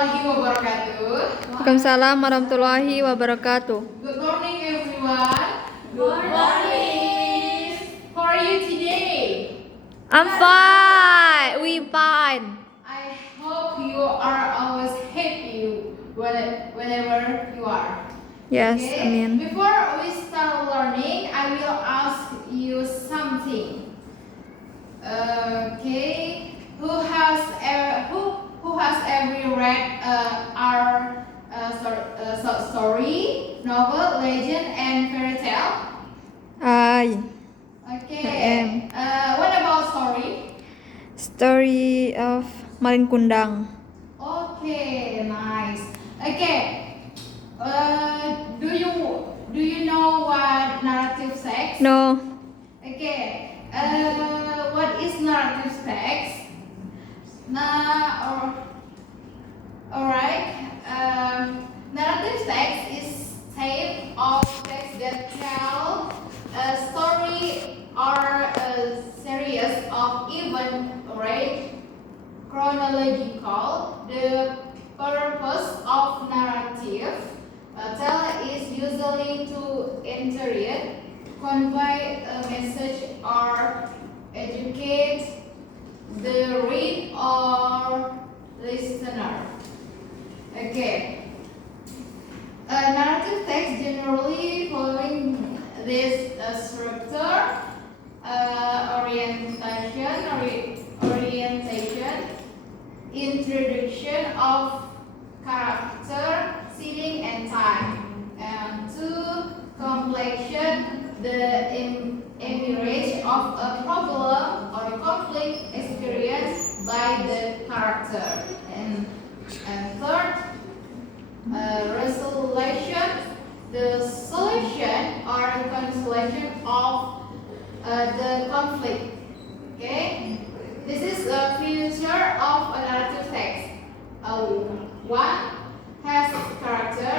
warahmatullahi wabarakatuh. Waalaikumsalam warahmatullahi wabarakatuh. Good morning, everyone. Good morning. How are you today? I'm fine. We fine. I hope you are always happy whenever you are. Yes, Okay? amin. Before we start learning, I will ask you something. Okay, who has ever read our story, novel, legend, and fairy tale? Ay. Okay. What about story? Story of Malin Kundang. Okay, nice. Okay. Do you know what narrative text? No. Okay. What is narrative text? Alright. Narrative text is type of text that tell a story or a series of events, right? Chronological. The purpose of narrative tell is usually to interpret, convey a message, or educate the reader or listener. Okay. Narrative text generally following this structure, orientation, introduction of character, setting, and time, and to completion the image of a problem or a conflict experienced by the character, and third, resolution, the solution or consolation of the conflict. Okay, this is a feature of a narrative text. One has character,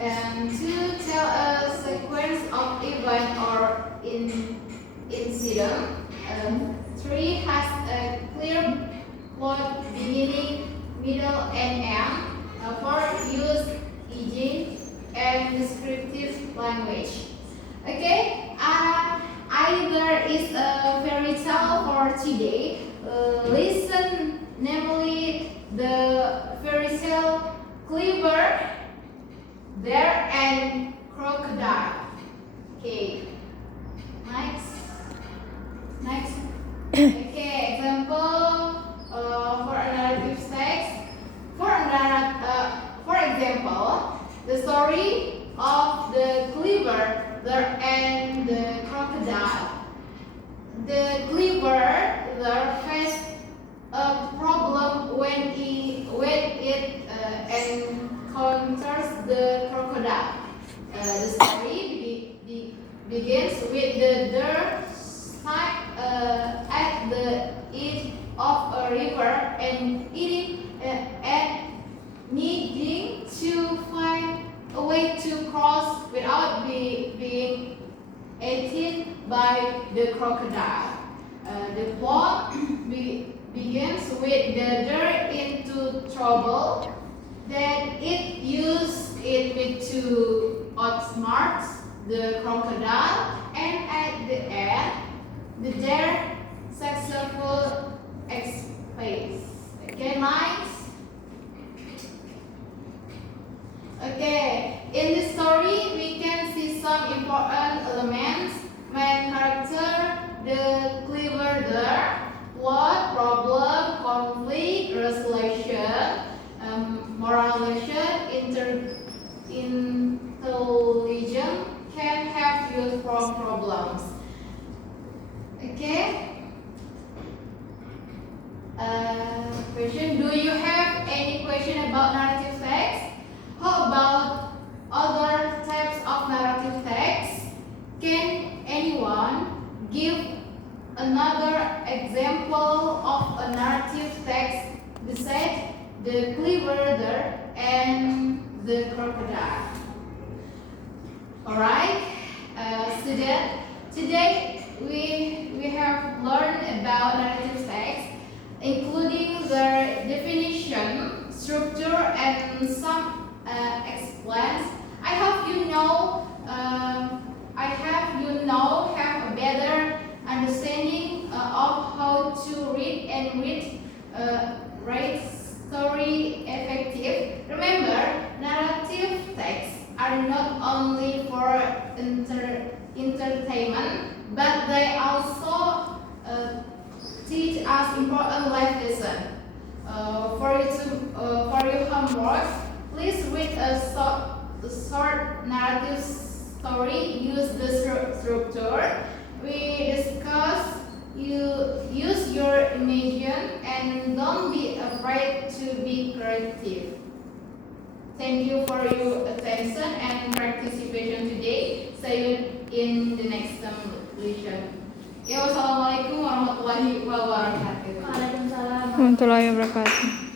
and two tell a sequence of event or incident. Three has a clear plot beginning, middle, and end. Four use imaging and descriptive language. Okay, either is a fairy tale for today. Listen, namely the fairy tale Cleaver, Bear, and Crocodile. Okay, next. Okay, example for a narrative text. For example, the story of the Cleaver, Bear, and the Crocodile. The Cleaver Bear faced a problem when it encounters the crocodile. The story begins with the deer stuck at the edge of a river and needing to find a way to cross without being eaten by the crocodile. The plot begins with the deer into trouble. Then it uses it to outsmart the crocodile, and at the end, the deer successful escapes. Okay, nice. Okay, in this story, we can see some important elements: main character, the clever deer, plot, problem, conflict, resolution, moral lesson, intelligence can have used from problems. Okay. Question: do you have any question about narrative text? How about other types of narrative text? Can anyone give another example of a narrative text besides the cleaver deer and the crocodile? Alright, student, today we have learned about narrative text, including their definition, structure, and and some explains. I hope you know. Have a better understanding of how to read and write story effective. Remember, narrative texts are not only for entertainment, but they also teach us important life lessons. For your homework, please read a short narrative story. Use the structure we discuss. You use your imagination and don't be afraid to be creative. Thank you for your attention and participation today. See you in the next lesson. Ya, wassalamualaikum warahmatullahi wabarakatuh. Waalaikumsalam. Warahmatullahi wabarakatuh.